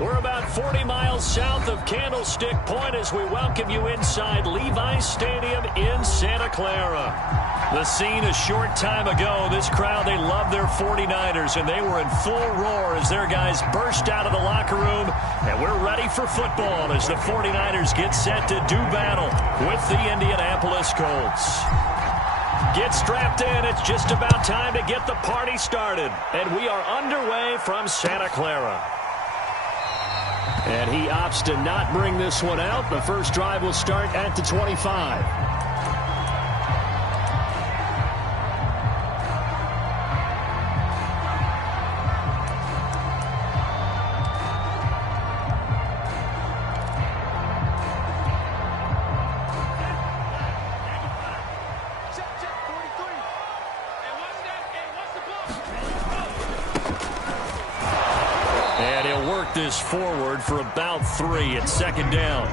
We're about 40 miles south of Candlestick Point as we welcome you inside Levi's Stadium in Santa Clara. The scene a short time ago, this crowd, they love their 49ers, and they were in full roar as their guys burst out of the locker room. And we're ready for football as the 49ers get set to do battle with the Indianapolis Colts. Get strapped in. It's just about time to get the party started. And we are underway from Santa Clara. And he opts to not bring this one out. The first drive will start at the 25. This forward for about 3 at second down.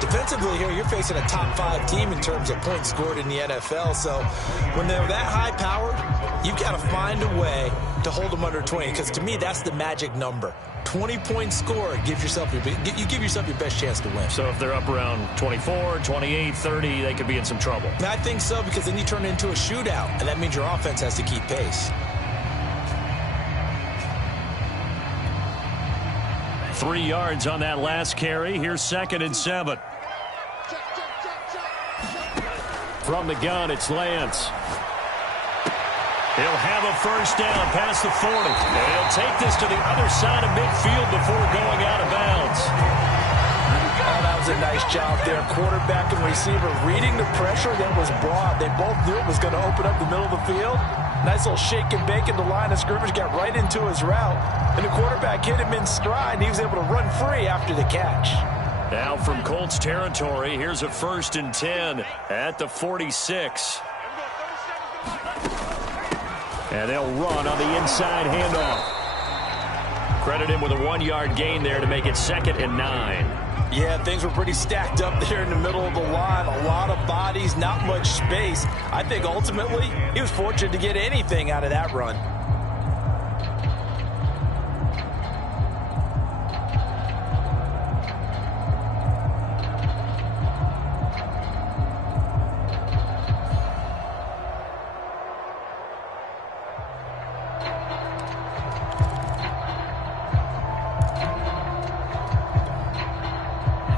Defensively here, you're facing a top 5 team in terms of points scored in the NFL. So when they're that high powered, you've got to find a way to hold them under 20. Because to me, that's the magic number. 20 points scored gives yourself you give yourself your best chance to win. So if they're up around 24, 28, 30, they could be in some trouble. I think so, because then you turn it into a shootout, and that means your offense has to keep pace. 3 yards on that last carry. Here's 2nd and 7. From the gun, it's Lance. He'll have a first down past the 40. And he'll take this to the other side of midfield before going out of bounds. Oh, that was a nice job there. Quarterback and receiver reading the pressure that was brought. They both knew it was going to open up the middle of the field. Nice little shake and bake in the line of scrimmage, got right into his route. And the quarterback hit him in stride, and he was able to run free after the catch. Now from Colts territory, here's a 1st and 10 at the 46. And they'll run on the inside handoff. Credit him with a 1-yard gain there to make it 2nd and 9. Yeah, things were pretty stacked up there in the middle of the line. A lot of bodies, not much space. I think ultimately he was fortunate to get anything out of that run.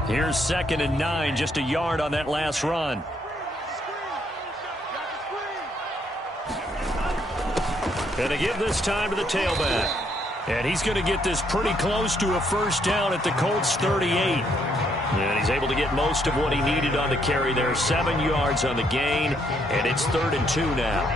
Here's 2nd and 9, just a yard on that last run. Gonna give this time to the tailback. And he's going to get this pretty close to a first down at the Colts 38. And he's able to get most of what he needed on the carry there. 7 yards on the gain, and it's 3rd and 2 now.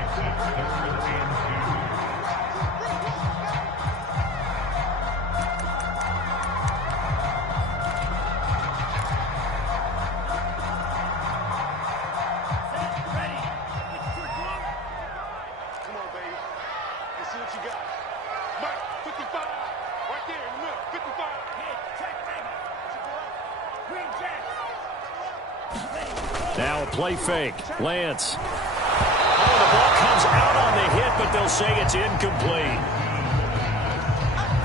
Now a play fake. Lance. Oh, the ball comes out on the hit, but they'll say it's incomplete.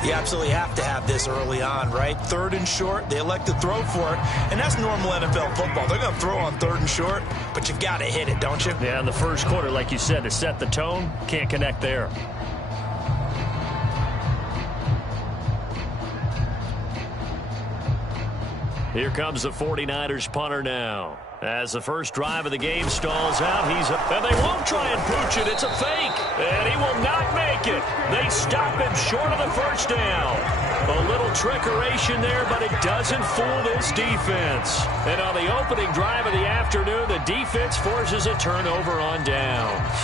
You absolutely have to have this early on, right? 3rd and short, they elect to throw for it, and that's normal NFL football. They're going to throw on 3rd and short, but you've got to hit it, don't you? Yeah, in the first quarter, like you said, to set the tone, can't connect there. Here comes the 49ers punter now. As the first drive of the game stalls out, and they won't try and pooch it. It's a fake, and he will not make it. They stop him short of the first down. A little trickeration there, but it doesn't fool this defense. And on the opening drive of the afternoon, the defense forces a turnover on downs.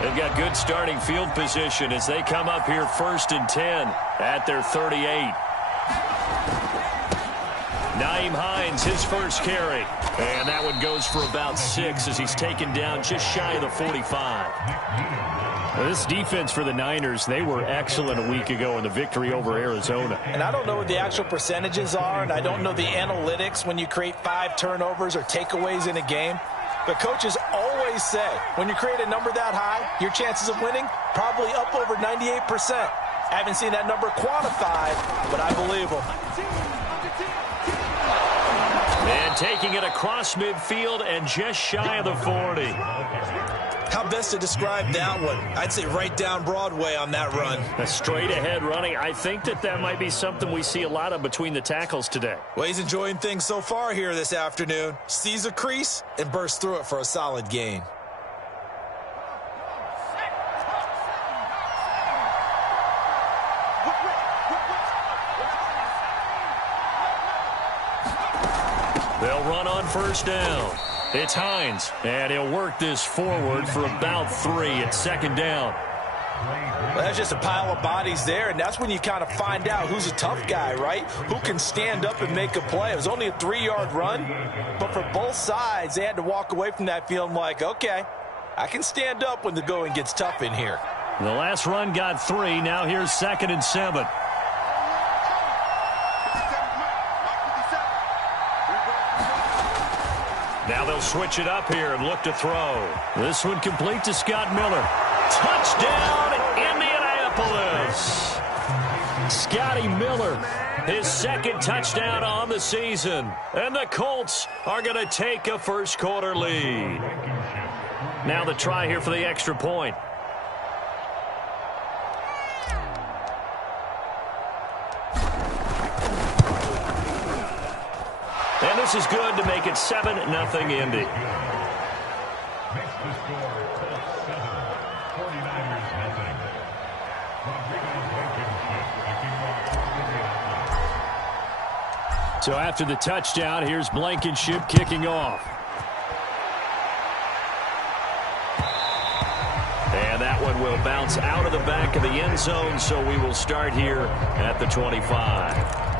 They've got good starting field position as they come up here 1st and 10 at their 38. Nyheim Hines, his first carry. And that one goes for about 6 as he's taken down just shy of the 45. Now, this defense for the Niners, they were excellent a week ago in the victory over Arizona. And I don't know what the actual percentages are, and I don't know the analytics when you create 5 turnovers or takeaways in a game. But coaches always always say, when you create a number that high, your chances of winning probably up over 98%. I haven't seen that number quantified, but I believe them. And taking it across midfield and just shy of the 40. How best to describe that one? I'd say right down Broadway on that run. A straight ahead running. I think that might be something we see a lot of between the tackles today. Well, he's enjoying things so far here this afternoon. Sees a crease and bursts through it for a solid gain. They'll run on first down. It's Hines, and he'll work this forward for about 3 at second down. Well, that's just a pile of bodies there, and that's when you kind of find out who's a tough guy, right? Who can stand up and make a play. It was only a 3-yard run, but for both sides, they had to walk away from that feeling like, okay, I can stand up when the going gets tough in here. The last run got 3. Now here's 2nd and 7. Now they'll switch it up here and look to throw. This one complete to Scott Miller. Touchdown, Indianapolis! Scotty Miller, his 2nd touchdown on the season. And the Colts are going to take a first-quarter lead. Now the try here for the extra point. And this is good to make it 7-0 Indy. So after the touchdown, here's Blankenship kicking off. And that one will bounce out of the back of the end zone, so we will start here at the 25.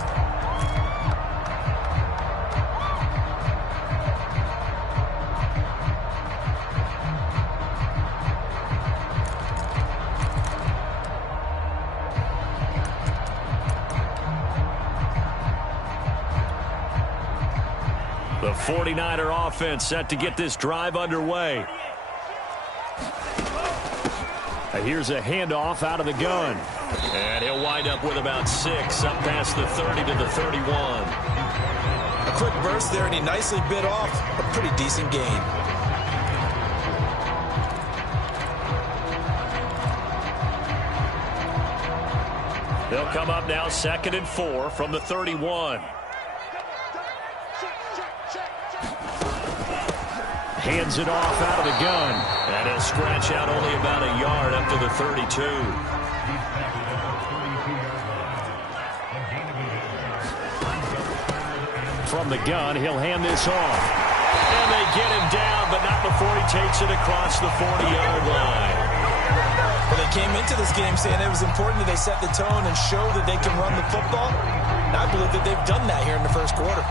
The 49er offense set to get this drive underway. Here's a handoff out of the gun. And he'll wind up with about 6 up past the 30 to the 31. A quick burst there, and he nicely bit off a pretty decent gain. They'll come up now 2nd and 4 from the 31. Hands it off out of the gun. And he'll scratch out only about a yard up to the 32. From the gun, he'll hand this off. And they get him down, but not before he takes it across the 40-yard line. Well, they came into this game saying it was important that they set the tone and show that they can run the football. And I believe that they've done that here in the first quarter.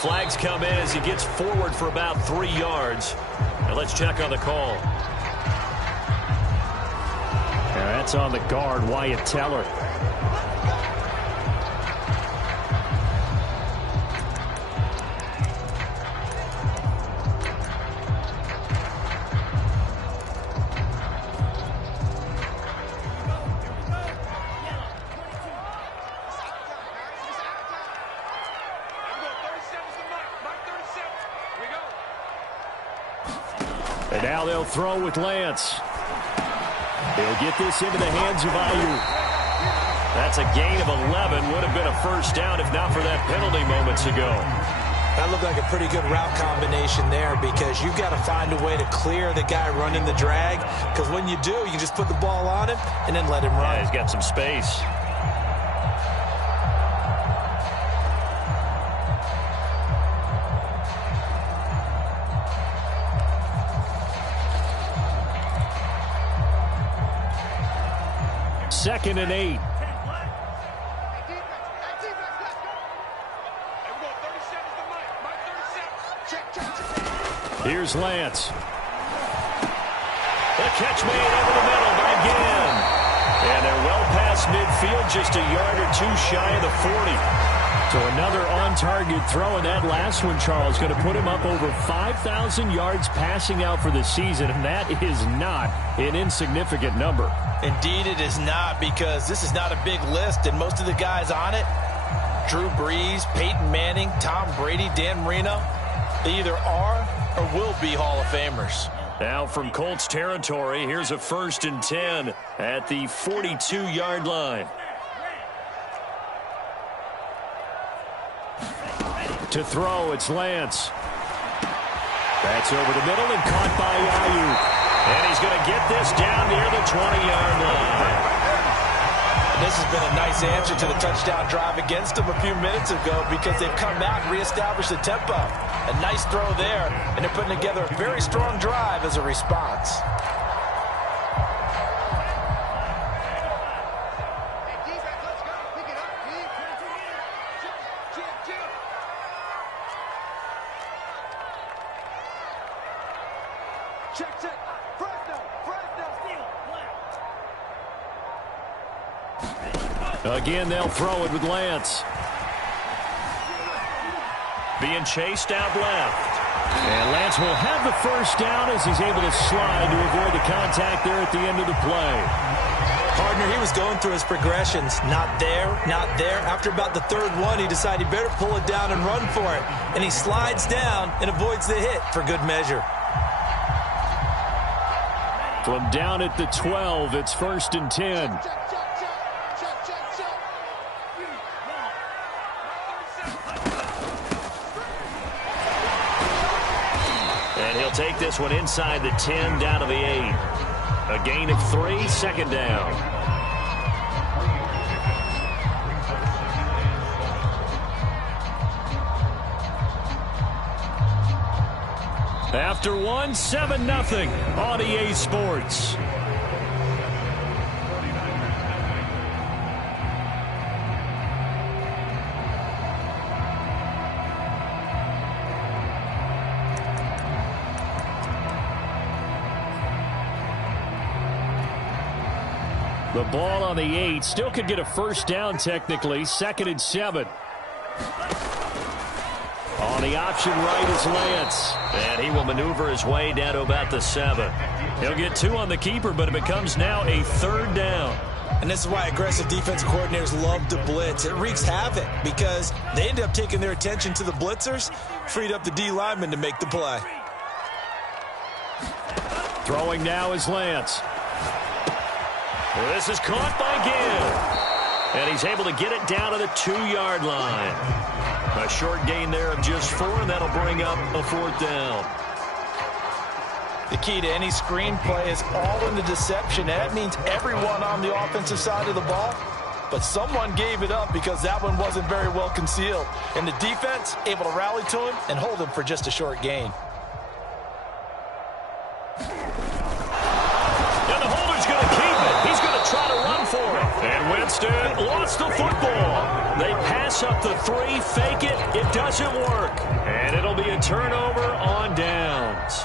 Flags come in as he gets forward for about 3 yards. Now let's check on the call. That's on the guard, Wyatt Teller. And now they'll throw with Lance. He'll get this into the hands of Ayuk. That's a gain of 11. Would have been a first down if not for that penalty moments ago. That looked like a pretty good route combination there, because you've got to find a way to clear the guy running the drag, because when you do, you just put the ball on him and then let him run. Yeah, he's got some space. 2nd and 8. Here's Lance. The catch made over the middle by Ginn. And they're well past midfield, just a yard or two shy of the 40. So another on-target throw, and that last one, Charles, going to put him up over 5,000 yards passing out for the season, and that is not an insignificant number. Indeed it is not, because this is not a big list, and most of the guys on it, Drew Brees, Peyton Manning, Tom Brady, Dan Marino, they either are or will be Hall of Famers. Now from Colts territory, here's a 1st and 10 at the 42-yard line. To throw, it's Lance. That's over the middle and caught by Ayuk. And he's going to get this down near the 20-yard line. This has been a nice answer to the touchdown drive against them a few minutes ago, because they've come out and reestablished the tempo. A nice throw there, and they're putting together a very strong drive as a response. Again, they'll throw it with Lance. Being chased out left. And Lance will have the first down as he's able to slide to avoid the contact there at the end of the play. Partner, he was going through his progressions. Not there, not there. After about the third one, he decided he better pull it down and run for it. And he slides down and avoids the hit for good measure. From down at the 12, it's 1st and 10. And he'll take this one inside the 10, down to the 8. A gain of 3, 2nd down. After one, 7-0 on EA Sports. The ball on the 8. Still could get a first down technically. 2nd and 7. On the option right is Lance. And he will maneuver his way down to about the 7. He'll get 2 on the keeper, but it becomes now a 3rd down. And this is why aggressive defensive coordinators love to blitz. It wreaks havoc because they end up taking their attention to the blitzers, freed up the D lineman to make the play. Throwing now is Lance. This is caught by Ginn. And he's able to get it down to the 2-yard line. A short gain there of just 4, and that'll bring up a 4th down. The key to any screen play is all in the deception. That means everyone on the offensive side of the ball, but someone gave it up because that one wasn't very well concealed. And the defense able to rally to him and hold him for just a short gain. And Winston lost the football. They pass up the 3, fake it. It doesn't work. And it'll be a turnover on downs.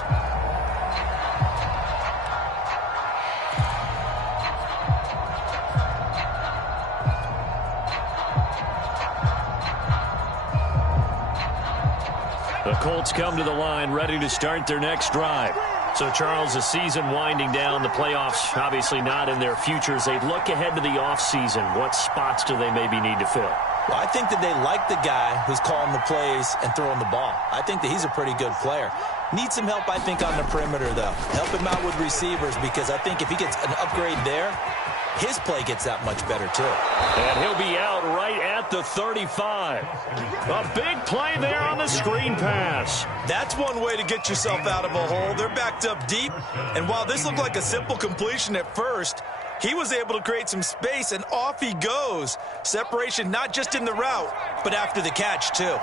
The Colts come to the line ready to start their next drive. So, Charles, the season winding down, the playoffs obviously not in their futures. They look ahead to the offseason. What spots do they maybe need to fill? Well, I think that they like the guy who's calling the plays and throwing the ball. I think that he's a pretty good player. Needs some help, I think, on the perimeter, though. Help him out with receivers, because I think if he gets an upgrade there, his play gets that much better, too. And he'll be out right at the 35. A big play there on the screen pass. That's one way to get yourself out of a hole. They're backed up deep, and while this looked like a simple completion at first, he was able to create some space, and off he goes. Separation not just in the route, but after the catch, too.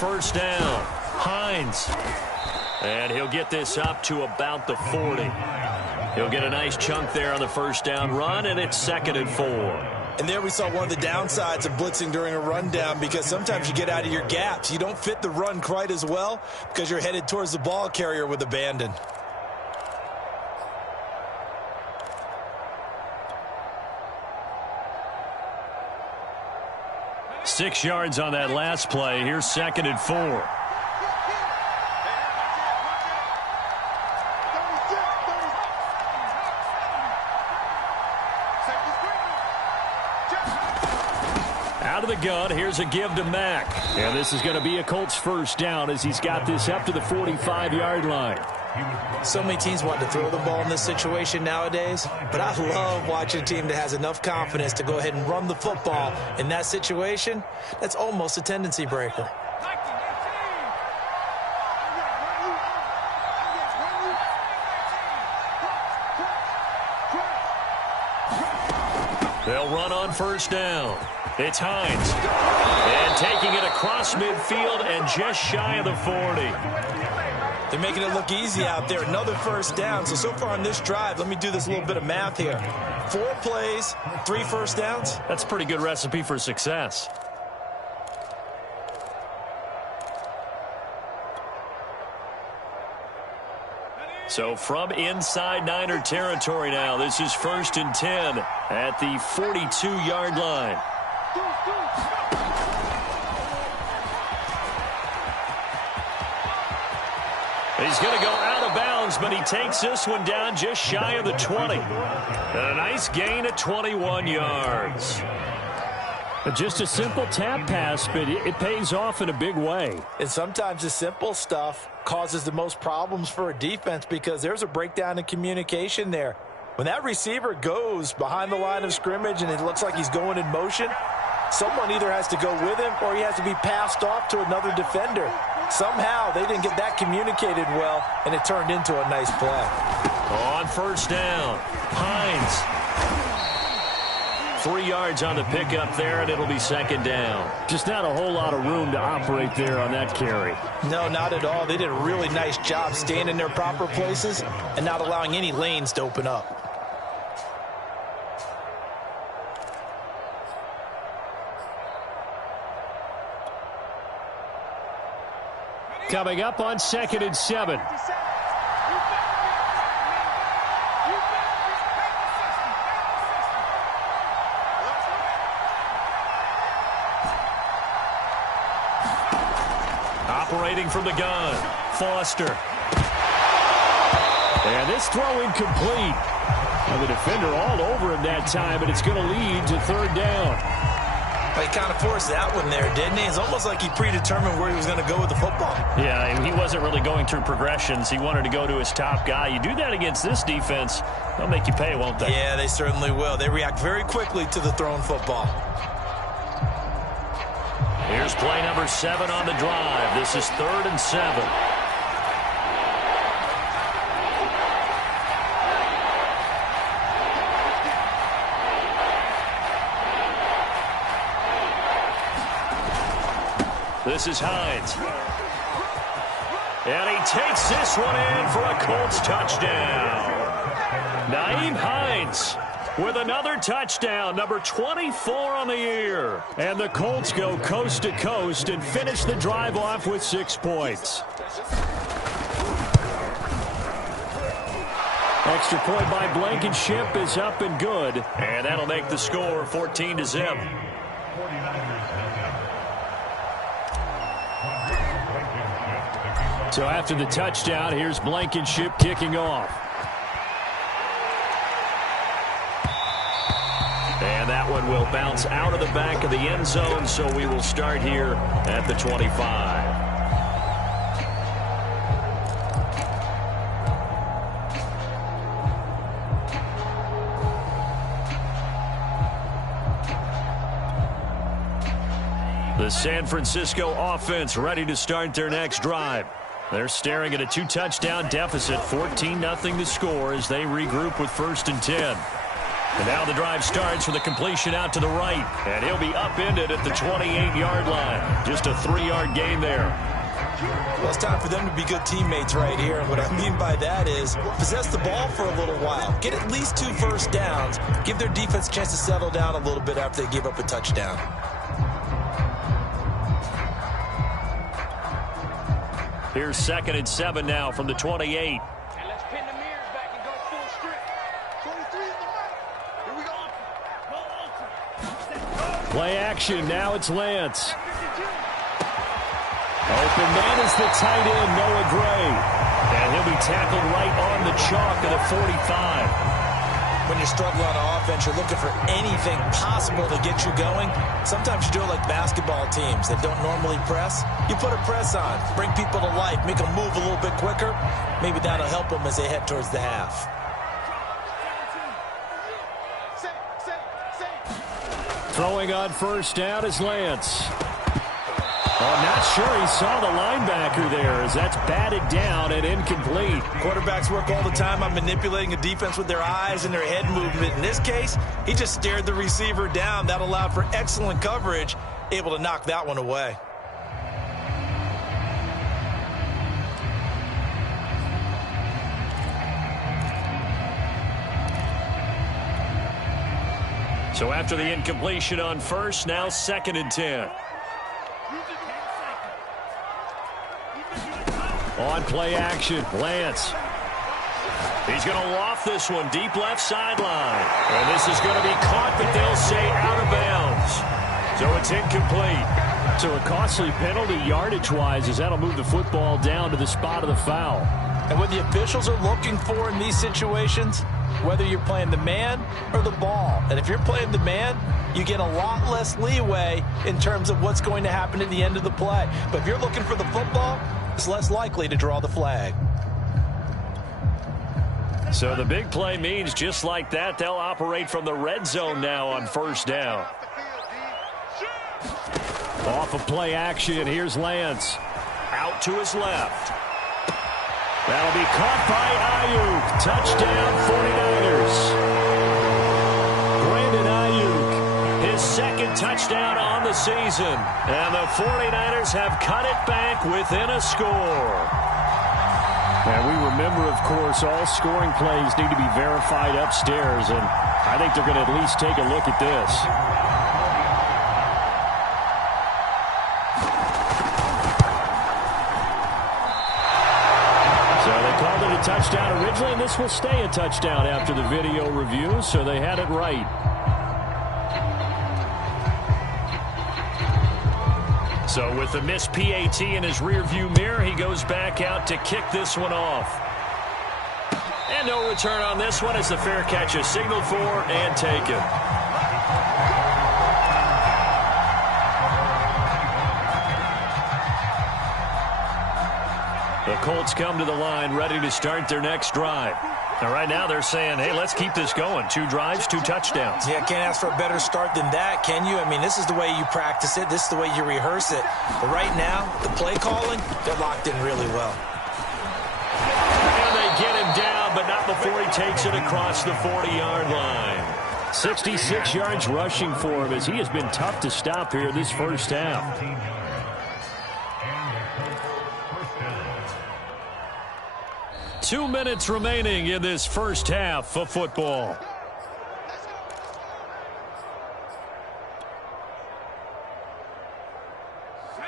first down. Hines. And he'll get this up to about the 40. He'll get a nice chunk there on the first down run, and it's 2nd and 4. And there we saw one of the downsides of blitzing during a rundown, because sometimes you get out of your gaps. You don't fit the run quite as well because you're headed towards the ball carrier with abandon. Six yards on that last play. Here's 2nd and 4. Out of the gun, here's a give to Mack. And this is going to be a Colts first down as he's got this up to the 45-yard line. So many teams want to throw the ball in this situation nowadays, but I love watching a team that has enough confidence to go ahead and run the football in that situation. That's almost a tendency breaker. They'll run on first down. It's Hines. And taking it across midfield and just shy of the 40. They're making it look easy out there. Another first down. So far on this drive, let me do this little bit of math here. 4 plays, 3 first downs. That's a pretty good recipe for success. So from inside Niner territory now, this is 1st and 10 at the 42-yard line. He's going to go out of bounds, but he takes this one down just shy of the 20. A nice gain of 21 yards. Just a simple tap pass, but it pays off in a big way. And sometimes the simple stuff causes the most problems for a defense because there's a breakdown in communication there. When that receiver goes behind the line of scrimmage and it looks like he's going in motion, someone either has to go with him or he has to be passed off to another defender. Somehow they didn't get that communicated well, and it turned into a nice play. On first down, Hines. 3 yards on the pickup there, and it'll be 2nd down. Just not a whole lot of room to operate there on that carry. No, not at all. They did a really nice job staying in their proper places and not allowing any lanes to open up. Coming up on 2nd and 7. Operating from the gun, Foster. And this throw incomplete. And the defender all over him that time, and it's going to lead to 3rd down. He kind of forced that one there, didn't he? It's almost like he predetermined where he was going to go with the football. Yeah, and he wasn't really going through progressions. He wanted to go to his top guy. You do that against this defense, they'll make you pay, won't they? Yeah, they certainly will. They react very quickly to the thrown football. Here's play number 7 on the drive. This is 3rd and 7. This is Hines. And he takes this one in for a Colts touchdown. Nyheim Hines with another touchdown, number 24 on the year. And the Colts go coast to coast and finish the drive off with 6 points. Extra point by Blankenship is up and good. And that'll make the score 14-0. So after the touchdown, here's Blankenship kicking off. And that one will bounce out of the back of the end zone, so we will start here at the 25. The San Francisco offense ready to start their next drive. They're staring at a 2-touchdown deficit, 14-0 to score as they regroup with 1st and 10. And now the drive starts with a completion out to the right. And he'll be upended at the 28-yard line. Just a 3-yard gain there. Well, it's time for them to be good teammates right here. What I mean by that is possess the ball for a little while. Get at least 2 first downs. Give their defense a chance to settle down a little bit after they give up a touchdown. Here's 2nd and 7 now from the 28. Play action. Now it's Lance. Open man is the tight end, Noah Gray. And he'll be tackled right on the chalk at the 45. When you're struggling on offense, you're looking for anything possible to get you going. Sometimes you do it like basketball teams that don't normally press. You put a press on, bring people to life, make them move a little bit quicker. Maybe that'll help them as they head towards the half. Throwing on first down is Lance. I'm not sure he saw the linebacker there as that's batted down and incomplete. Quarterbacks work all the time on manipulating a defense with their eyes and their head movement. In this case, he just stared the receiver down. That allowed for excellent coverage, able to knock that one away. So after the incompletion on first, now 2nd and 10. On play action, Lance. He's going to loft this one deep left sideline. And this is going to be caught, but they'll say out of bounds. So it's incomplete. So a costly penalty yardage-wise as that'll move the football down to the spot of the foul. And what the officials are looking for in these situations, whether you're playing the man or the ball. And if you're playing the man, you get a lot less leeway in terms of what's going to happen at the end of the play. But if you're looking for the football, it's less likely to draw the flag. So the big play means just like that, they'll operate from the red zone now on first down. Off of play action, here's Lance. Out to his left. That'll be caught by Ayuk. Touchdown, 49ers. Brandon Ayuk, his 2nd touchdown on the season. And the 49ers have cut it back within a score. And we remember, of course, all scoring plays need to be verified upstairs. And I think they're going to at least take a look at this. Touchdown originally, and this will stay a touchdown after the video review, so they had it right. So with the missed PAT in his rearview mirror, he goes back out to kick this one off. And no return on this one as the fair catch is signaled for and taken. The Colts come to the line ready to start their next drive. And right now they're saying, hey, let's keep this going. 2 drives, 2 touchdowns. Yeah, can't ask for a better start than that, can you? I mean, this is the way you practice it. This is the way you rehearse it. But right now, the play calling, they're locked in really well. And they get him down, but not before he takes it across the 40-yard line. 66 yards rushing for him as he has been tough to stop here this first half. Two minutes remaining in this first half of football.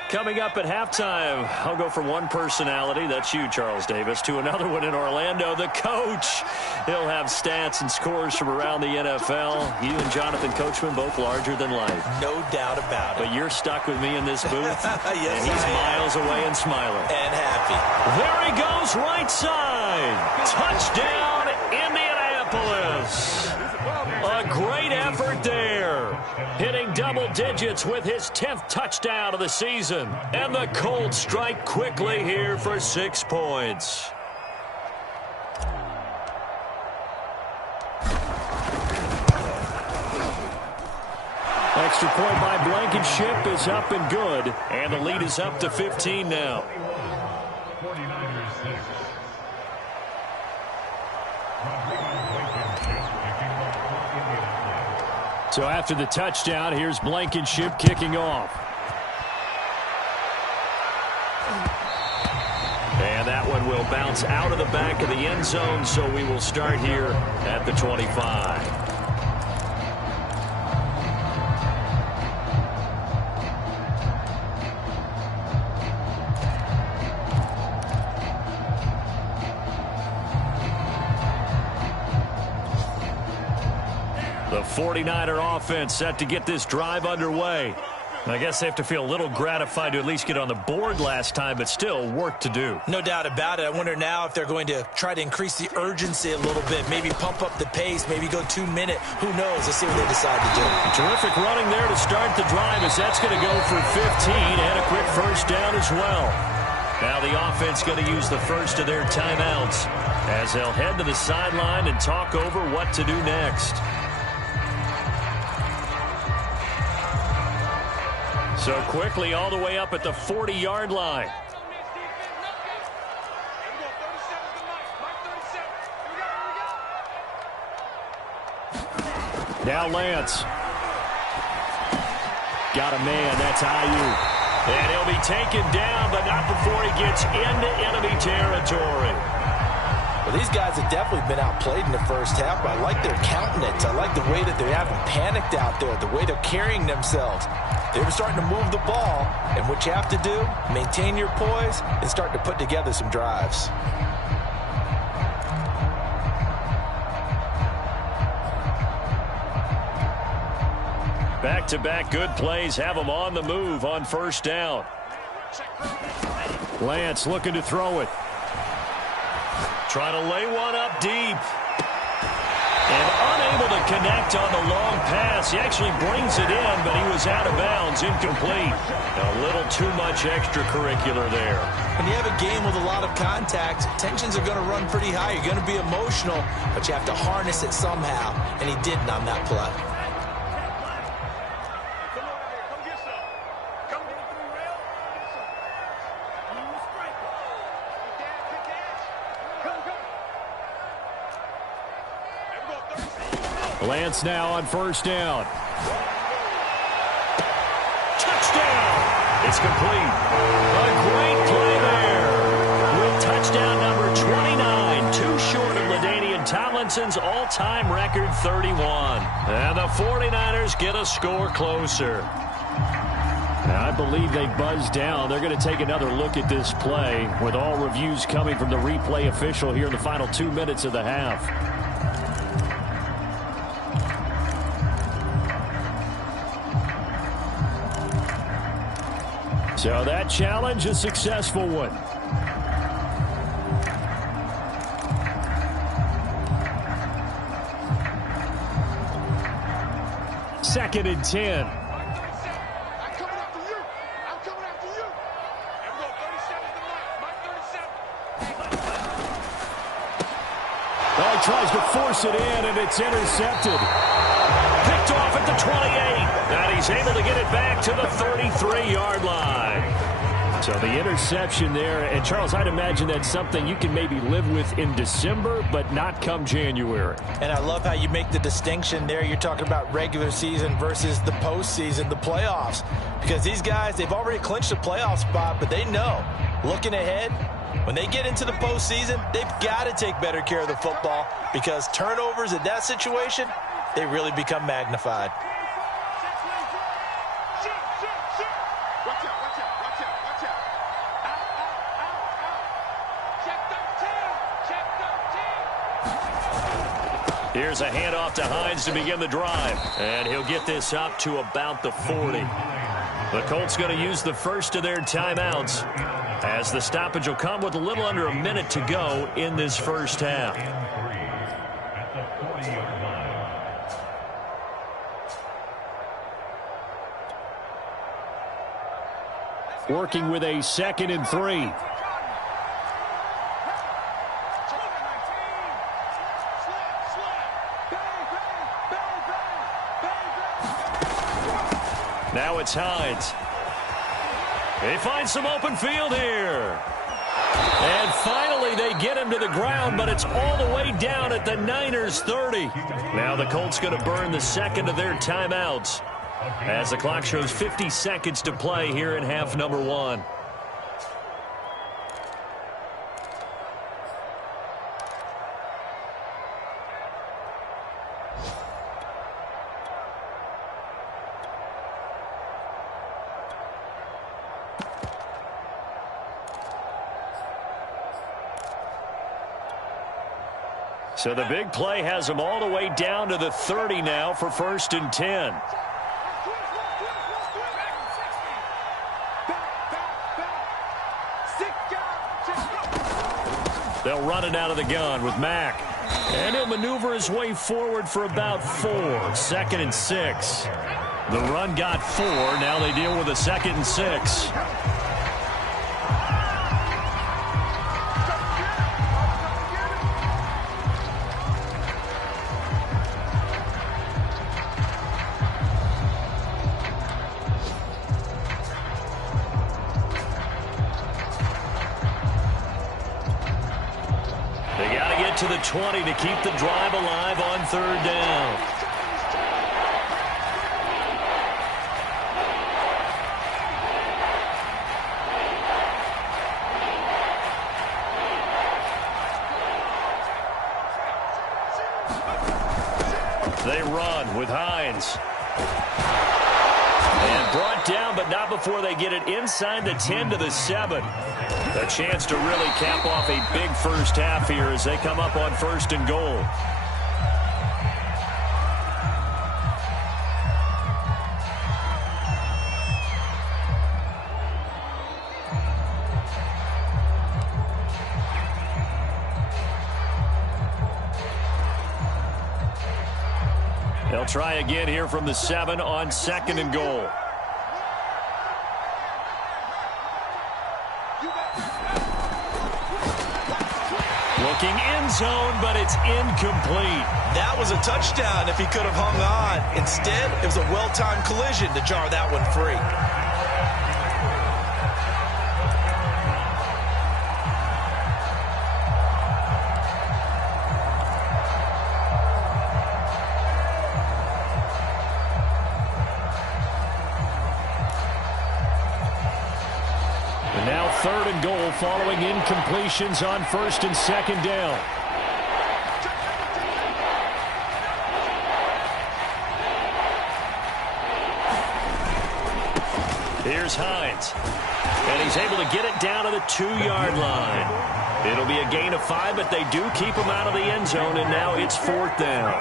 Coming up at halftime, I'll go from one personality, that's you, Charles Davis, to another one in Orlando, the coach. He'll have stats and scores from around the NFL. You and Jonathan Coachman, both larger than life. No doubt about it. But you're stuck with me in this booth. Yes, and he's miles away and smiling. And happy. There he goes, right side. Touchdown, Indianapolis. A great effort there. Hitting double digits with his 10th touchdown of the season. And the Colts strike quickly here for 6 points. Extra point by Blankenship is up and good. And the lead is up to 15 now. So after the touchdown, here's Blankenship kicking off. And that one will bounce out of the back of the end zone, so we will start here at the 25. The 49er offense set to get this drive underway. I guess they have to feel a little gratified to at least get on the board last time, but still work to do. No doubt about it. I wonder now if they're going to try to increase the urgency a little bit, maybe pump up the pace, maybe go 2-minute. Who knows? Let's see what they decide to do. Terrific running there to start the drive, as that's going to go for 15 and a quick first down as well. Now the offense going to use the first of their timeouts as they'll head to the sideline and talk over what to do next. So quickly all the way up at the 40-yard line. Now Lance. Got a man, that's IU. And he'll be taken down, but not before he gets into enemy territory. Well, these guys have definitely been outplayed in the first half, but I like their countenance. I like the way that they haven't panicked out there, the way they're carrying themselves. They were starting to move the ball, and what you have to do, maintain your poise and start to put together some drives. Back-to-back good plays have them on the move on first down. Lance looking to throw it. Trying to lay one up deep. And unable to connect on the long pass. He actually brings it in, but he was out of bounds, incomplete. A little too much extracurricular there. When you have a game with a lot of contact, tensions are going to run pretty high. You're going to be emotional, but you have to harness it somehow, and he didn't on that play. Lance now on first down. Touchdown! It's complete. A great play there. With touchdown number 29, too short of LaDainian Tomlinson's all-time record 31. And the 49ers get a score closer. Now, I believe they buzzed down. They're going to take another look at this play with all reviews coming from the replay official here in the final 2 minutes of the half. So that challenge, a successful one. Second and 10. Oh, he tries to force it in, and it's intercepted. Picked off at the 28. And he's able to get it back to the 33-yard line. So the interception there. And, Charles, I'd imagine that's something you can maybe live with in December, but not come January. And I love how you make the distinction there. You're talking about regular season versus the postseason, the playoffs. Because these guys, they've already clinched a playoff spot, but they know, looking ahead, when they get into the postseason, they've got to take better care of the football because turnovers in that situation, they really become magnified. Here's a handoff to Hines to begin the drive. And he'll get this up to about the 40. The Colts going to use the first of their timeouts as the stoppage will come with a little under a minute to go in this first half. Working with a 2nd and 3. Now it's Hines. They find some open field here. And finally, they get him to the ground, but it's all the way down at the Niners' 30. Now the Colts going to burn the second of their timeouts as the clock shows 50 seconds to play here in half number 1. So the big play has them all the way down to the 30 now for 1st and 10. They'll run it out of the gun with Mack. And he'll maneuver his way forward for about 4. 2nd and 6. The run got 4. Now they deal with a 2nd and 6. To the 20 to keep the drive alive on 3rd down. They run with Hines. And brought down, but not before they get it inside the 10 to the 7. A chance to really cap off a big first half here as they come up on 1st and goal. They'll try again here from the 7 on 2nd and goal. Looking end zone, but it's incomplete. That was a touchdown if he could have hung on. Instead, it was a well-timed collision to jar that one free. And now 3rd and goal following incompletions on 1st and 2nd down. Here's Hines. And he's able to get it down to the 2-yard line. It'll be a gain of 5, but they do keep him out of the end zone, and now it's 4th down.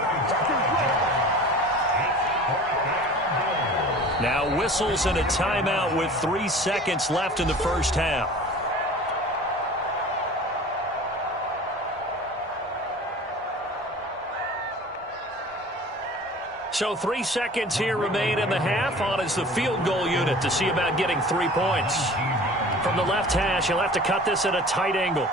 Now whistles and a timeout with 3 seconds left in the first half. So 3 seconds here remain in the half. On is the field goal unit to see about getting 3 points. From the left hash, he'll have to cut this at a tight angle.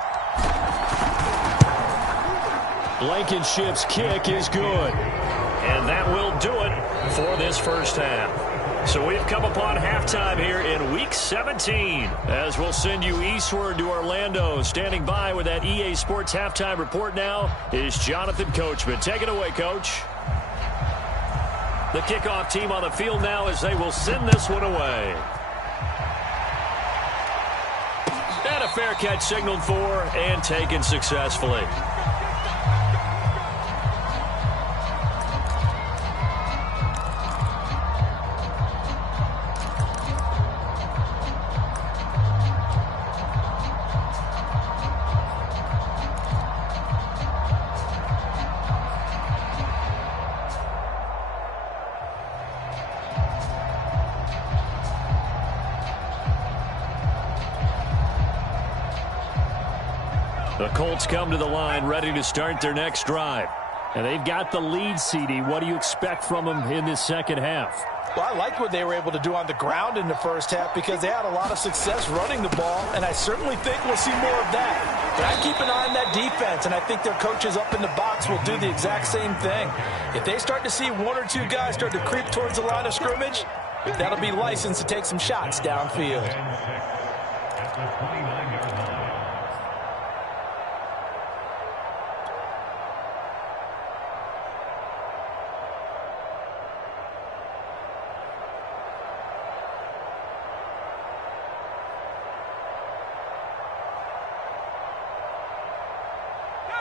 Blankenship's kick is good. And that will do it for this first half. So we've come upon halftime here in Week 17 as we'll send you eastward to Orlando. Standing by with that EA Sports halftime report now is Jonathan Coachman. Take it away, Coach. The kickoff team on the field now as they will send this one away. And a fair catch signaled for and taken successfully. The Colts come to the line ready to start their next drive. And they've got the lead, CD. What do you expect from them in this second half? Well, I like what they were able to do on the ground in the first half because they had a lot of success running the ball, and I certainly think we'll see more of that. But I keep an eye on that defense, and I think their coaches up in the box will do the exact same thing. If they start to see 1 or 2 guys start to creep towards the line of scrimmage, that'll be licensed to take some shots downfield.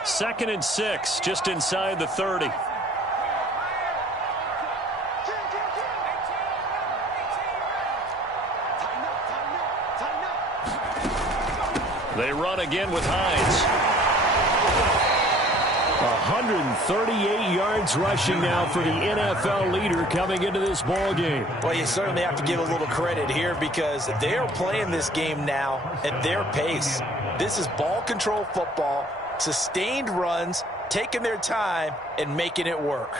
2nd and 6, just inside the 30. They run again with Hines. 138 yards rushing now for the NFL leader coming into this ball game. Well, you certainly have to give a little credit here because they're playing this game now at their pace. This is ball control football, sustained runs, taking their time, and making it work.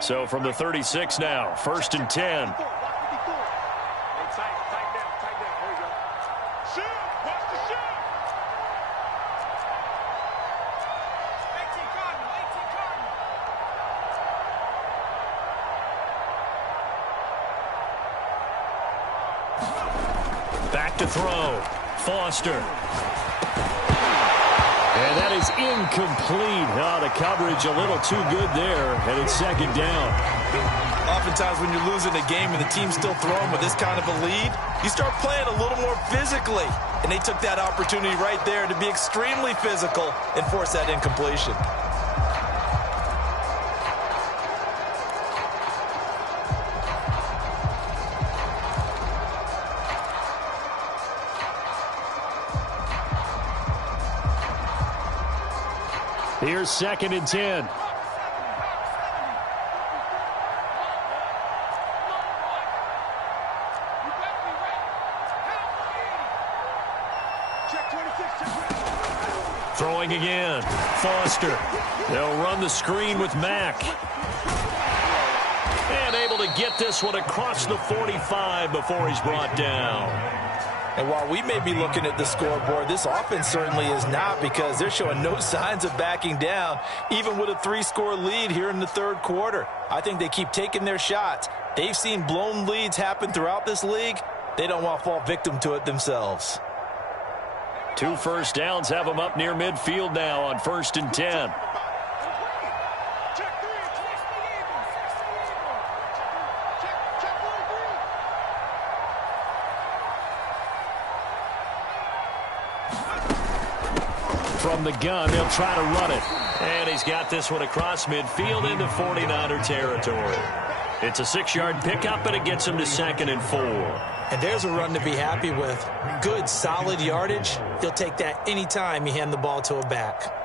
So from the 36 now, 1st and 10. Back to throw. Foster. And that is incomplete. Oh, the coverage a little too good there, and it's 2nd down. Oftentimes when you're losing a game and the team's still throwing with this kind of a lead, you start playing a little more physically. And they took that opportunity right there to be extremely physical and force that incompletion. Here's 2nd and 10. Throwing again. Foster. They'll run the screen with Mack. And able to get this one across the 45 before he's brought down. And while we may be looking at the scoreboard, this offense certainly is not because they're showing no signs of backing down, even with a 3-score lead here in the 3rd quarter. I think they keep taking their shots. They've seen blown leads happen throughout this league. They don't want to fall victim to it themselves. 2 first downs have them up near midfield now on 1st and 10. From the gun, they'll try to run it. And he's got this one across midfield into 49er territory. It's a 6-yard pickup, and it gets him to 2nd and 4. And there's a run to be happy with. Good, solid yardage. You'll take that anytime you hand the ball to a back.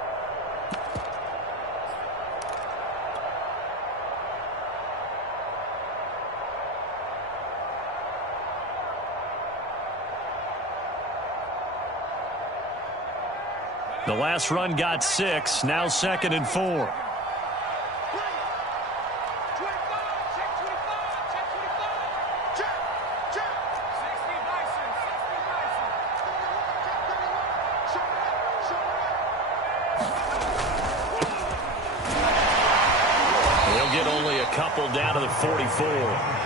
The last run got 6, now 2nd and 4. They'll get only a couple down to the 44.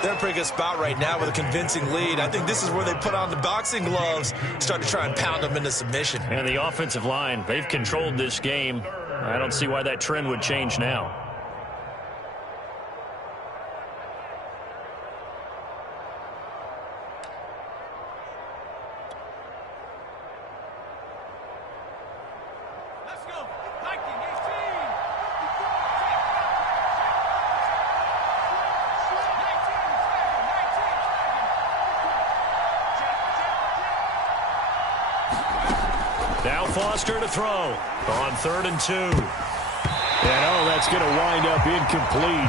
They're in a pretty good spot right now with a convincing lead. I think this is where they put on the boxing gloves, start to try and pound them into submission. And the offensive line, they've controlled this game. I don't see why that trend would change now. Now Foster to throw on 3rd and 2. And oh, that's going to wind up incomplete.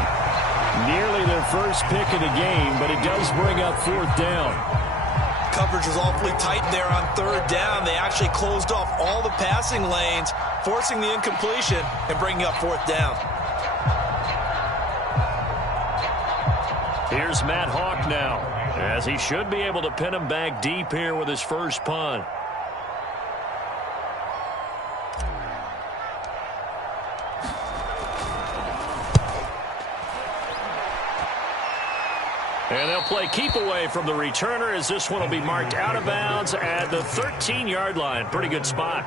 Nearly their first pick of the game, but it does bring up 4th down. Coverage was awfully tight there on 3rd down. They actually closed off all the passing lanes, forcing the incompletion and bringing up 4th down. Here's Matt Hawk now, as he should be able to pin him back deep here with his first punt. And they'll play keep away from the returner as this one will be marked out of bounds at the 13-yard line. Pretty good spot.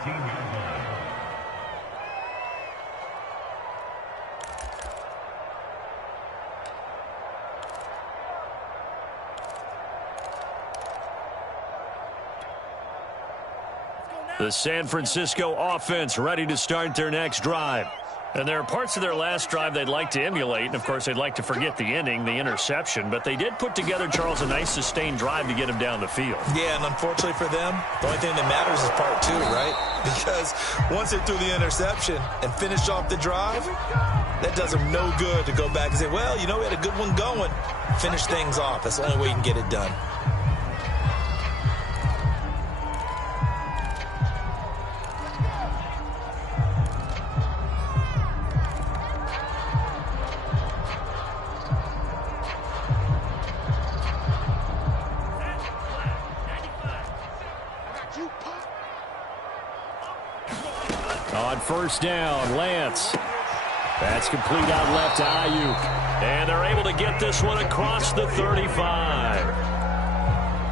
The San Francisco offense ready to start their next drive. And there are parts of their last drive they'd like to emulate. And, of course, they'd like to forget the ending, the interception. But they did put together, Charles, a nice sustained drive to get him down the field. Yeah, and unfortunately for them, the only thing that matters is part two, right? Because once they threw the interception and finished off the drive, that does them no good to go back and say, well, you know, we had a good one going. Finish things off. That's the only way you can get it done. On first down, Lance. That's complete out left to Ayuk. And they're able to get this one across the 35.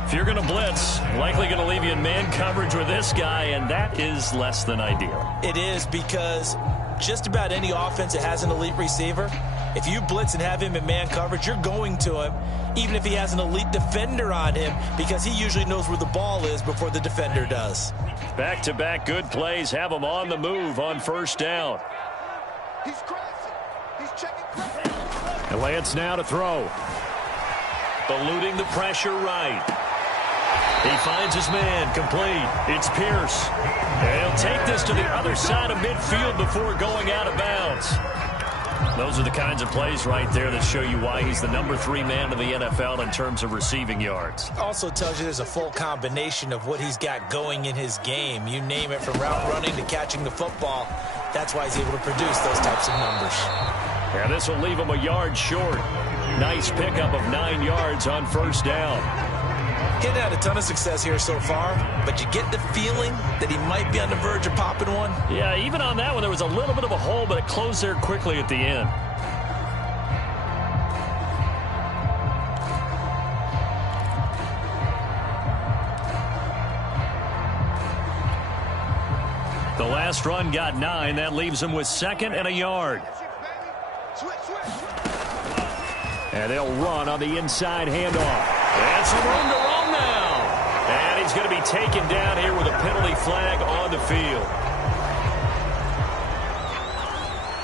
If you're going to blitz, likely going to leave you in man coverage with this guy, and that is less than ideal. It is, because just about any offense that has an elite receiver, if you blitz and have him in man coverage, you're going to him, even if he has an elite defender on him, because he usually knows where the ball is before the defender does. Back-to-back good plays have him on the move on first down. He's crossing. He's checking. And Lance now to throw. Eluding the pressure right. He finds his man, complete. It's Pierce. And he'll take this to the other side of midfield before going out of bounds. Those are the kinds of plays right there that show you why he's the number 3 man in the NFL in terms of receiving yards. Also tells you there's a full combination of what he's got going in his game. You name it, from route running to catching the football. That's why he's able to produce those types of numbers. And this will leave him a yard short. Nice pickup of 9 yards on first down. He hadn't had a ton of success here so far, but you get the feeling that he might be on the verge of popping one. Yeah, even on that one, there was a little bit of a hole, but it closed there quickly at the end. The last run got 9. That leaves him with 2nd and a yard. And they'll run on the inside handoff. And some room to roam now. And he's going to be taken down here with a penalty flag on the field.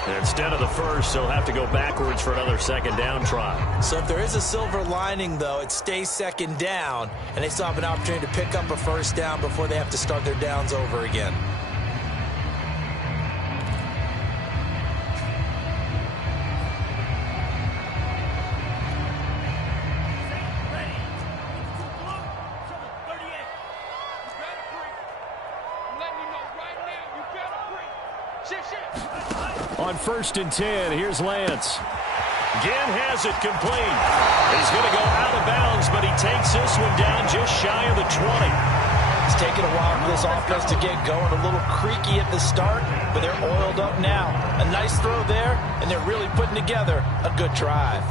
And instead of the first, they'll have to go backwards for another second down try. So if there is a silver lining, though, it stays second down, and they still have an opportunity to pick up a first down before they have to start their downs over again. On 1st and 10, here's Lance. Again has it complete. He's going to go out of bounds, but he takes this one down just shy of the 20. It's taken a while for this offense to get going. A little creaky at the start, but they're oiled up now. A nice throw there, and they're really putting together a good drive.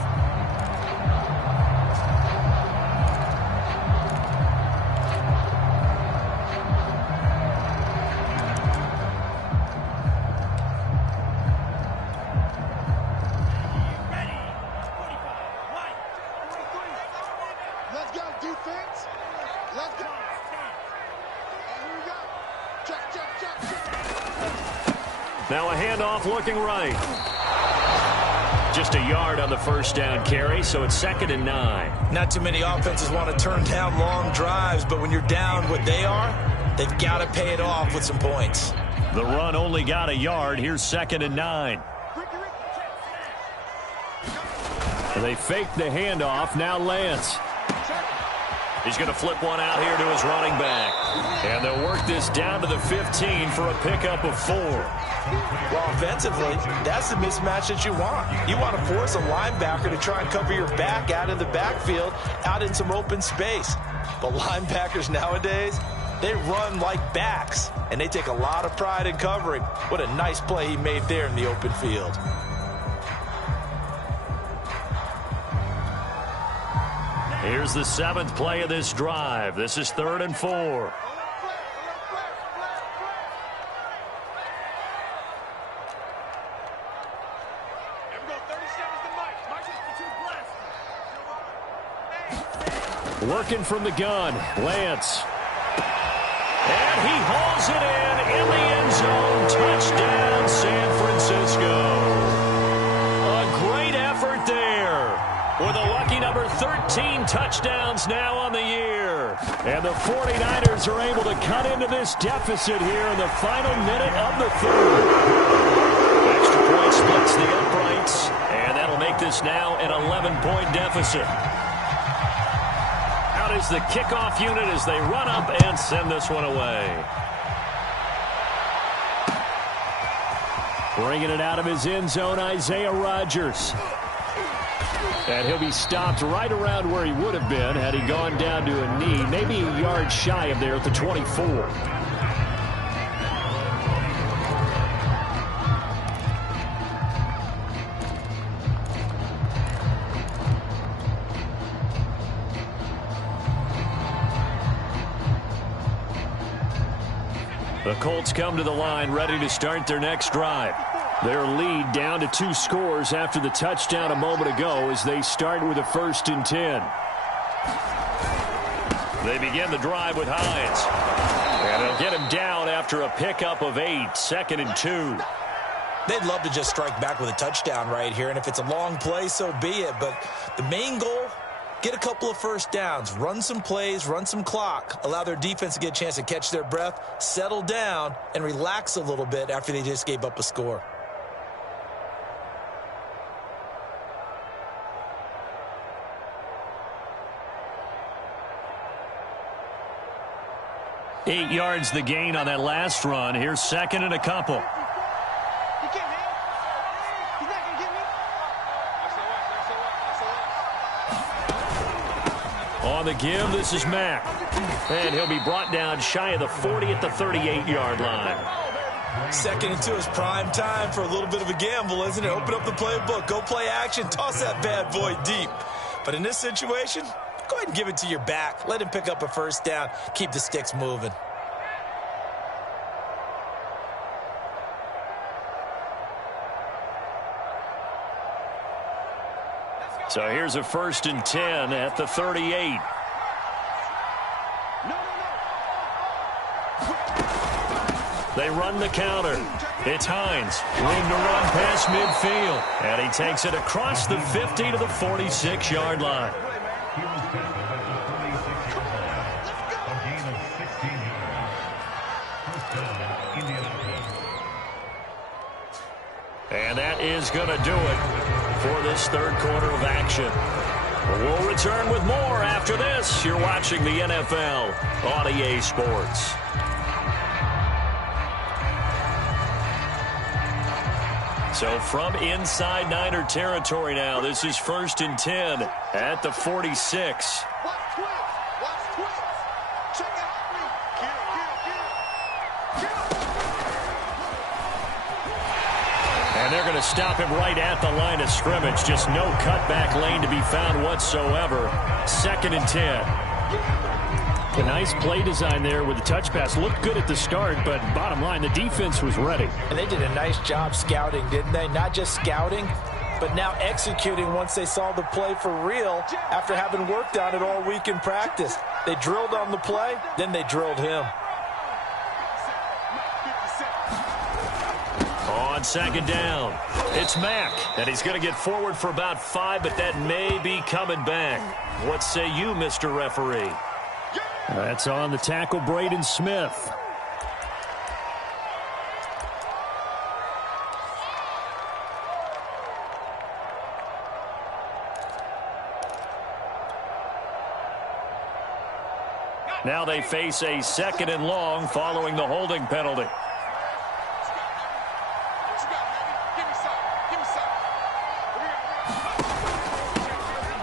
Now a handoff looking right. Just a yard on the first down carry, so it's 2nd and 9. Not too many offenses want to turn down long drives, but when you're down what they are, they've got to pay it off with some points. The run only got a yard. Here's 2nd and 9. They fake the handoff. Now Lance. He's going to flip one out here to his running back. And they'll work this down to the 15 for a pickup of 4. Well, offensively, that's the mismatch that you want. You want to force a linebacker to try and cover your back out in the backfield, out in some open space. But linebackers nowadays, they run like backs, and they take a lot of pride in covering. What a nice play he made there in the open field. Here's the 7th play of this drive. This is 3rd and 4. Working from the gun, Lance. And he hauls it in the end zone. Touchdown, San Francisco. A great effort there with a lucky number 13 touchdowns now on the year. And the 49ers are able to cut into this deficit here in the final minute of the third. Extra point splits the uprights, and that'll make this now an 11-point deficit. Out is the kickoff unit as they run up and send this one away. Bringing it out of his end zone, Isaiah Rodgers. And he'll be stopped right around where he would have been had he gone down to a knee, maybe a yard shy of there at the 24. The Colts come to the line ready to start their next drive. Their lead down to 2 scores after the touchdown a moment ago as they start with a 1st and 10. They begin the drive with Hines. And they'll get him down after a pickup of 8, 2nd and 2. They'd love to just strike back with a touchdown right here, and if it's a long play, so be it. But the main goal, get a couple of first downs, run some plays, run some clock, allow their defense to get a chance to catch their breath, settle down, and relax a little bit after they just gave up a score. Eight yards the gain on that last run. Here's 2nd and a couple. On the give, this is Mack. And he'll be brought down shy of the 40 at the 38-yard line. 2nd and 2 is prime time for a little bit of a gamble, isn't it? Open up the playbook, go play action, toss that bad boy deep. But in this situation, go ahead and give it to your back. Let him pick up a first down. Keep the sticks moving. So here's a 1st and 10 at the 38. They run the counter. It's Hines. Room to run past midfield. And he takes it across the 50 to the 46-yard line. And that is going to do it for this third quarter of action. We'll return with more after this. You're watching the NFL on EA Sports. So from inside Niner territory now, this is 1st and 10 at the 46. And they're going to stop him right at the line of scrimmage. Just no cutback lane to be found whatsoever. 2nd and 10. A nice play design there with the touch pass. Looked good at the start, but bottom line, the defense was ready. And they did a nice job scouting, didn't they? Not just scouting, but now executing once they saw the play for real after having worked on it all week in practice. They drilled on the play, then they drilled him. On 2nd down, it's Mack, and he's going to get forward for about 5, but that may be coming back. What say you, Mr. Referee? That's on the tackle, Braden Smith. Now they face a 2nd and long following the holding penalty.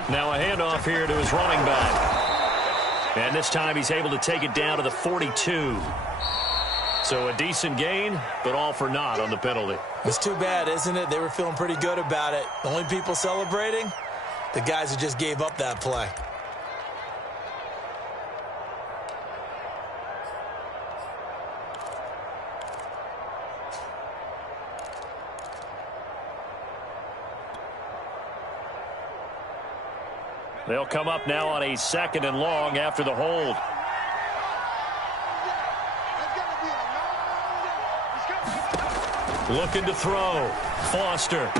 Now a handoff here to his running back. And this time he's able to take it down to the 42. So a decent gain, but all for naught on the penalty. It's too bad, isn't it? They were feeling pretty good about it. The only people celebrating, the guys who just gave up that play. They'll come up now on a 2nd and long after the hold. Looking to throw. Foster.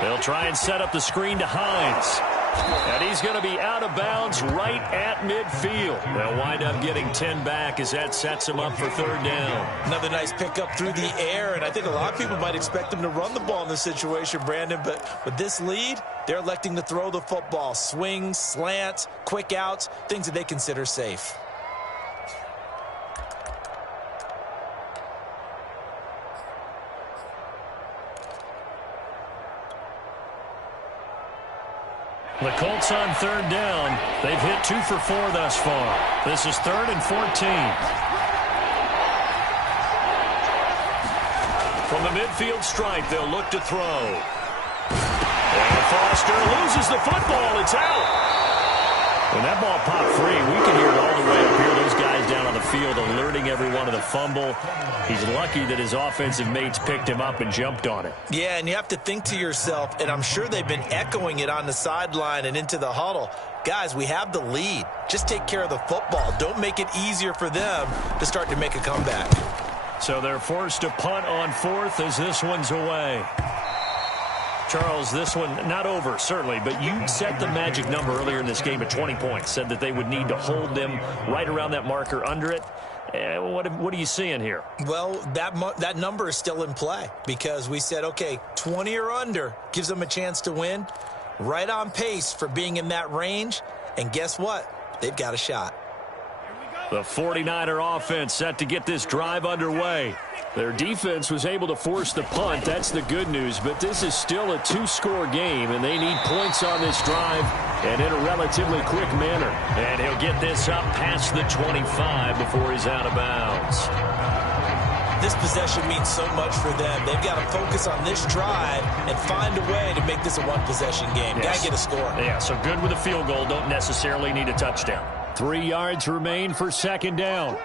They'll try and set up the screen to Hines. And he's going to be out of bounds right at midfield. They'll wind up getting 10 back as that sets him up for third down. Another nice pickup through the air, and I think a lot of people might expect them to run the ball in this situation, Brandon, but with this lead, they're electing to throw the football. Swings, slants, quick outs, things that they consider safe. The Colts on third down. They've hit 2 for 4 thus far. This is 3rd and 14. From the midfield stripe, they'll look to throw. And Foster loses the football. It's out. When that ball popped free, we can hear it all the way up here. Those guys down on the field alerting everyone of the fumble. He's lucky that his offensive mates picked him up and jumped on it. Yeah, and you have to think to yourself, and I'm sure they've been echoing it on the sideline and into the huddle. Guys, we have the lead. Just take care of the football. Don't make it easier for them to start to make a comeback. So they're forced to punt on 4th as this one's away. Charles, this one not over, certainly, but you set the magic number earlier in this game at 20 points, said that they would need to hold them right around that marker under it. What are you seeing here? Well, that number is still in play because we said, okay, 20 or under gives them a chance to win. Right on pace for being in that range, and guess what? They've got a shot. The 49er offense set to get this drive underway. Their defense was able to force the punt. That's the good news, but this is still a 2-score game, and they need points on this drive and in a relatively quick manner. And he'll get this up past the 25 before he's out of bounds. This possession means so much for them. They've got to focus on this drive and find a way to make this a one-possession game. Yes. Got to get a score. Yeah, so good with a field goal. Don't necessarily need a touchdown. 3 yards remain for second down.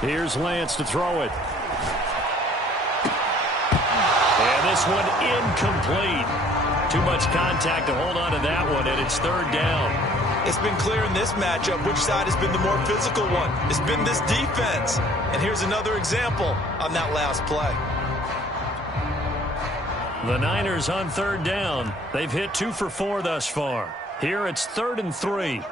Here's Lance to throw it. And this one incomplete. Too much contact to hold on to that one, and it's third down. It's been clear in this matchup which side has been the more physical one. It's been this defense. And here's another example on that last play. The Niners on third down. They've hit 2 for 4 thus far. Here it's 3rd and 3.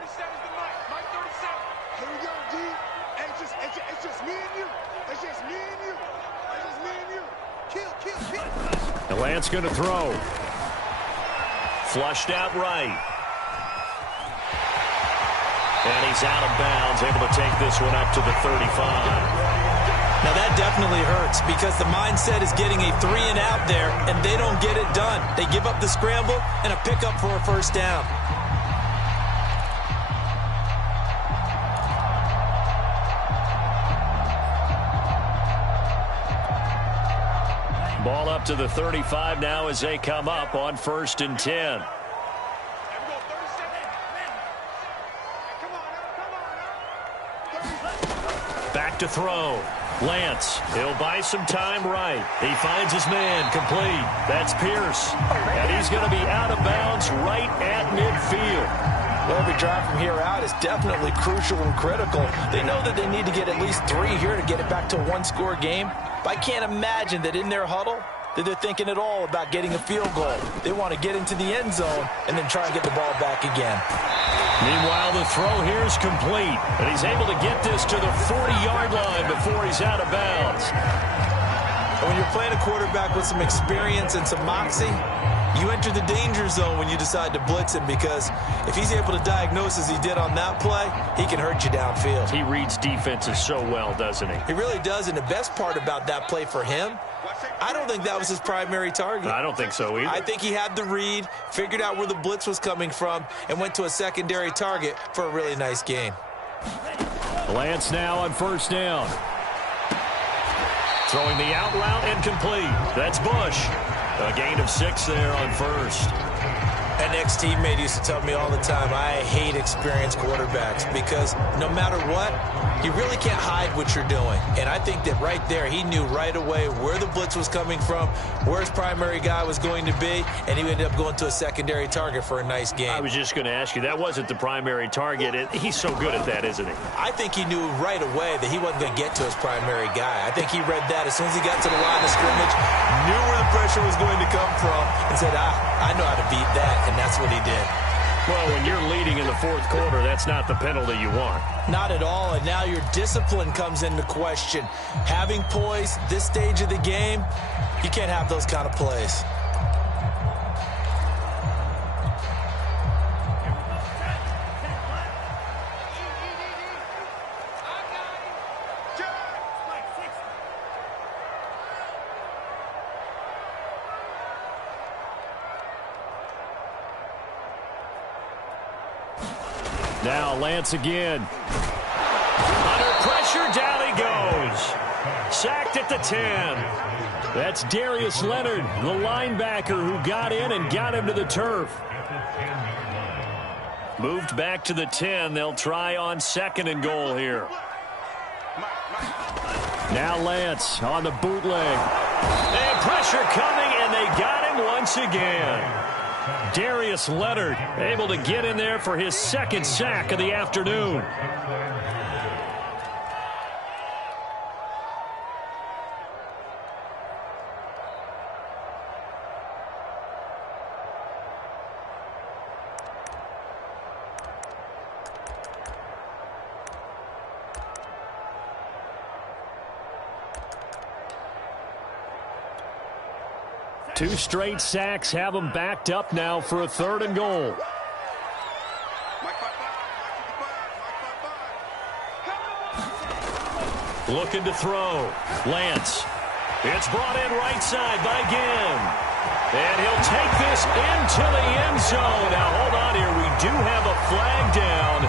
And Lance going to throw. Flushed out right. And he's out of bounds, able to take this one up to the 35. Now that definitely hurts because the mindset is getting a 3 and out there, and they don't get it done. They give up the scramble and a pickup for a first down. Ball up to the 35 now as they come up on 1st and 10. Back to throw. Lance, he'll buy some time right. He finds his man, complete. That's Pierce. And he's going to be out of bounds right at midfield. Well, every drive from here out is definitely crucial and critical. They know that they need to get at least 3 here to get it back to a 1-score game. But I can't imagine that in their huddle that they're thinking at all about getting a field goal. They want to get into the end zone and then try and get the ball back again. Meanwhile, the throw here is complete, and he's able to get this to the 40-yard line before he's out of bounds. And when you're playing a quarterback with some experience and some moxie, you enter the danger zone when you decide to blitz him, because if he's able to diagnose as he did on that play, he can hurt you downfield. He reads defenses so well, doesn't he? He really does, and the best part about that play for him, I don't think that was his primary target. I don't think so either. I think he had the read, figured out where the blitz was coming from, and went to a secondary target for a really nice game. Lance now on 1st down. Throwing the out route and complete. That's Bush. A gain of 6 there on 1st. An ex-teammate used to tell me all the time, I hate experienced quarterbacks because no matter what, You really can't hide what you're doing. And I think that right there, he knew right away where the blitz was coming from, where his primary guy was going to be, and he ended up going to a secondary target for a nice game. I was just going to ask you, that wasn't the primary target. He's so good at that, isn't he? I think he knew right away that he wasn't going to get to his primary guy. I think he read that as soon as he got to the line of scrimmage, knew where the pressure was going to come from, and said, I know how to beat that, and that's what he did. Well, when you're leading in the fourth quarter, that's not the penalty you want. Not at all, and now your discipline comes into question. Having poise this stage of the game, you can't have those kind of plays. Now Lance again. Under pressure, down he goes. Sacked at the 10. That's Darius Leonard, the linebacker who got in and got him to the turf. Moved back to the 10. They'll try on 2nd and goal here. Now Lance on the bootleg. And pressure coming, and they got him once again. Darius Leonard able to get in there for his 2nd sack of the afternoon. Two straight sacks have them backed up now for a 3rd and goal. Looking to throw. Lance. It's brought in right side by Ginn. And he'll take this into the end zone. Now, hold on here. We do have a flag down.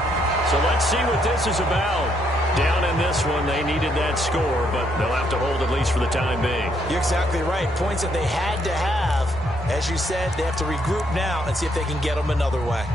So let's see what this is about. Down in this one, they needed that score, but they'll have to hold at least for the time being. You're exactly right. Points that they had to have. As you said, they have to regroup now and see if they can get them another way.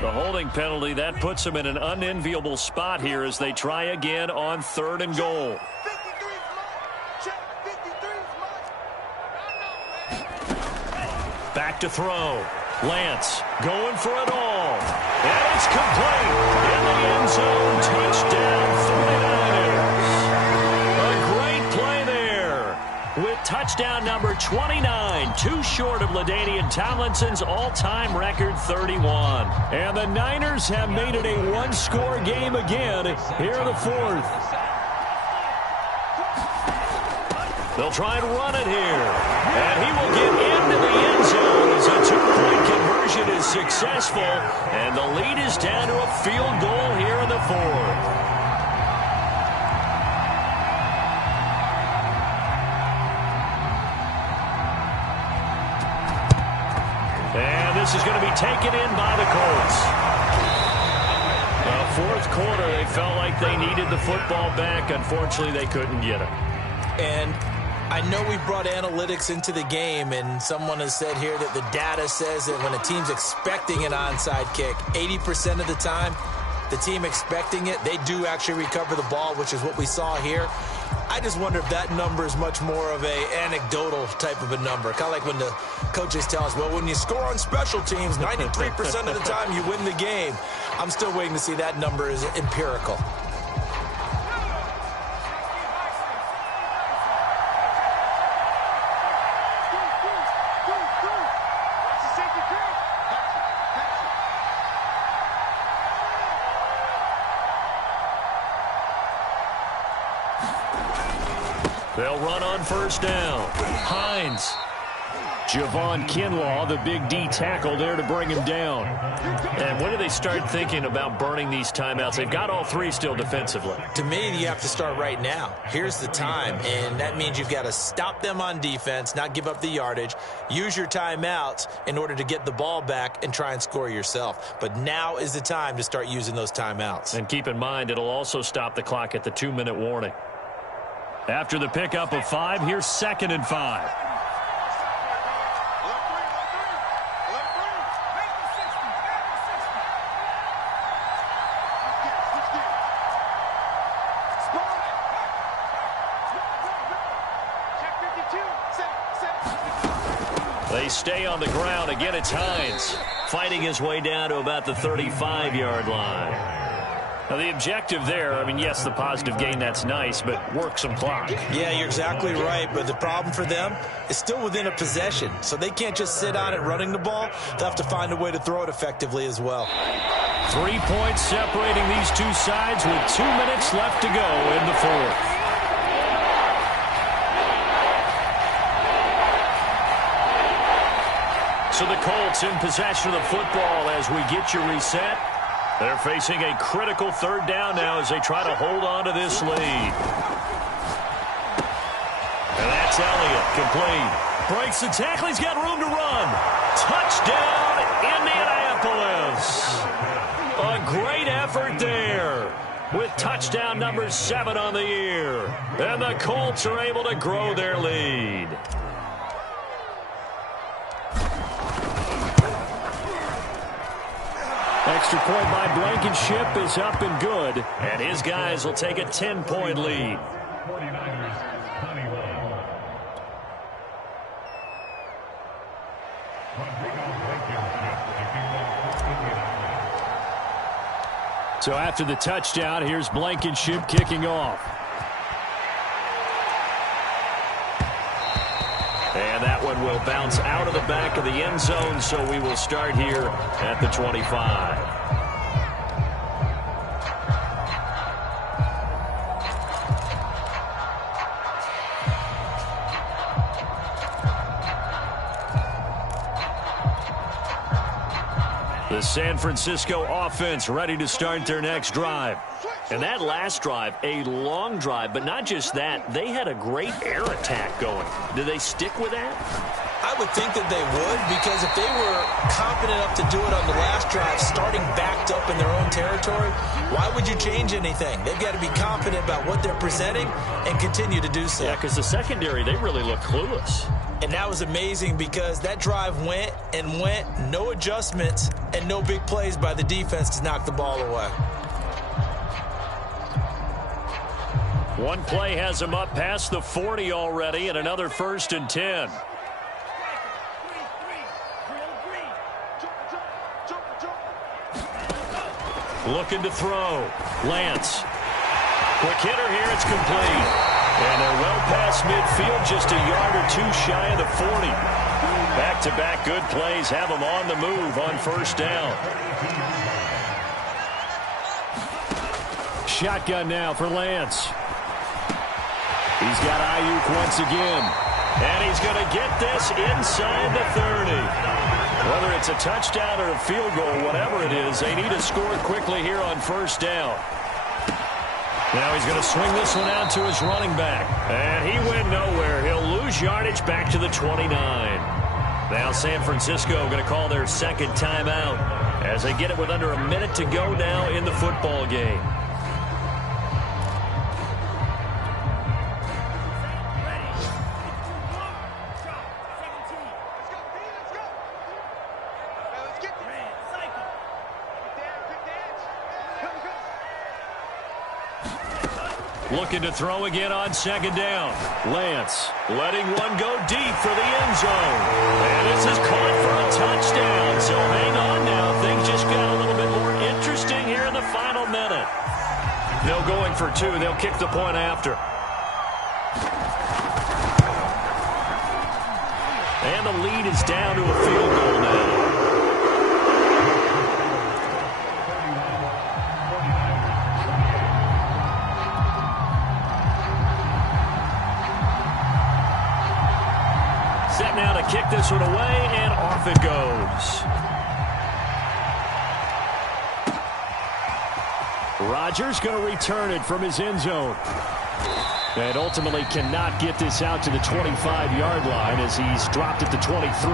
The holding penalty, that puts them in an unenviable spot here as they try again on 3rd and goal. Back to throw. Lance going for it all. And it's complete. In the end zone, touchdown 49ers. A great play there with touchdown number 29, too short of LaDainian Tomlinson's all-time record 31. And the Niners have made it a one-score game again here in the 4th. They'll try and run it here. And he will get into the end zone as a two-point conversion is successful. And the lead is down to a field goal here in the 4th. And this is going to be taken in by the Colts. Fourth quarter, they felt like they needed the football back. Unfortunately, they couldn't get it. And I know we brought analytics into the game, and someone has said here that the data says that when a team's expecting an onside kick, 80% of the time, the team expecting it, they do actually recover the ball, which is what we saw here. I just wonder if that number is much more of a anecdotal type of a number. Kind of like when the coaches tell us, well, when you score on special teams, 93% of the time you win the game. I'm still waiting to see that number is empirical. They'll run on first down. Hines Javon Kinlaw, the big D tackle there to bring him down. And when do they start thinking about burning these timeouts? They've got all three still defensively. To me, you have to start right now. Here's the time, and that means you've got to stop them on defense, not give up the yardage, use your timeouts in order to get the ball back and try and score yourself. But now is the time to start using those timeouts. And keep in mind, it'll also stop the clock at the 2-minute warning. After the pickup of 5, here's 2nd and 5. They stay on the ground. Again, it's Hines fighting his way down to about the 35-yard line. Now, the objective there, I mean, yes, the positive gain, that's nice, but work some clock. Yeah, you're exactly right, but the problem for them is still within a possession, so they can't just sit on it running the ball. They'll have to find a way to throw it effectively as well. 3 points separating these two sides with 2 minutes left to go in the fourth. So the Colts in possession of the football as we get you reset. They're facing a critical 3rd down now as they try to hold on to this lead. And that's Elliott, complete. Breaks the tackle, he's got room to run. Touchdown, Indianapolis. A great effort there with touchdown number 7 on the year. And the Colts are able to grow their lead. Extra point by Blankenship is up and good. And his guys will take a 10-point lead. So after the touchdown, here's Blankenship kicking off. And that one will bounce out of the back of the end zone, so we will start here at the 25. The San Francisco offense ready to start their next drive. And that last drive, a long drive, but not just that. They had a great air attack going. Do they stick with that? I would think that they would, because if they were confident enough to do it on the last drive, starting backed up in their own territory, why would you change anything? They've got to be confident about what they're presenting and continue to do so. Yeah, because the secondary, they really look clueless. And that was amazing because that drive went and went, no adjustments, and no big plays by the defense to knock the ball away. One play has them up past the 40 already, and another 1st and 10. Looking to throw. Lance. Quick hitter here, it's complete. And they're well past midfield, just a yard or two shy of the 40. Back-to-back good plays have them on the move on 1st down. Shotgun now for Lance. He's got Ayuk once again. And he's going to get this inside the 30. Whether it's a touchdown or a field goal, whatever it is, they need to score quickly here on 1st down. Now he's going to swing this one out to his running back. And he went nowhere. He'll lose yardage back to the 29. Now San Francisco going to call their 2nd timeout as they get it with under a minute to go now in the football game. Looking to throw again on 2nd down. Lance letting one go deep for the end zone. And this is caught for a touchdown. So hang on now. Things just got a little bit more interesting here in the final minute. They'll going for 2. They'll kick the point after. And the lead is down to a field goal now. Now to kick this one away, and off it goes. Rodgers going to return it from his end zone. And ultimately cannot get this out to the 25-yard line as he's dropped it to 23.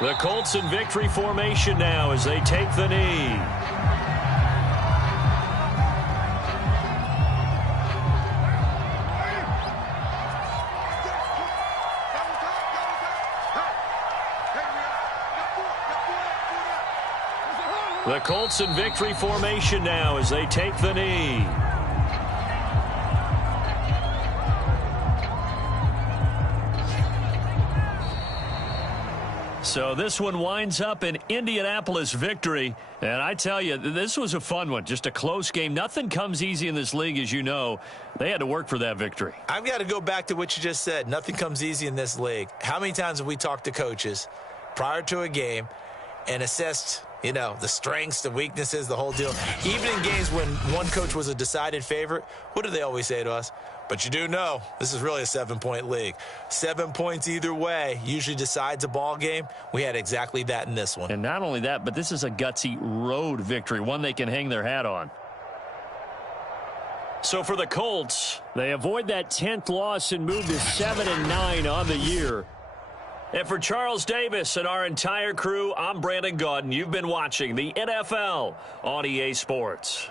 The Colts in victory formation now as they take the knee. The Colts in victory formation now as they take the knee. So this one winds up an Indianapolis victory. And I tell you, this was a fun one. Just a close game. Nothing comes easy in this league, as you know. They had to work for that victory. I've got to go back to what you just said. Nothing comes easy in this league. How many times have we talked to coaches prior to a game and assessed, you know, the strengths, the weaknesses, the whole deal? Even in games when one coach was a decided favorite, what do they always say to us? But you do know this is really a 7-point league. 7 points either way usually decides a ball game. We had exactly that in this one. And not only that, but this is a gutsy road victory, one they can hang their hat on. So for the Colts, they avoid that 10th loss and move to 7-9 on the year. And for Charles Davis and our entire crew, I'm Brandon Gaudin. You've been watching the NFL on EA Sports.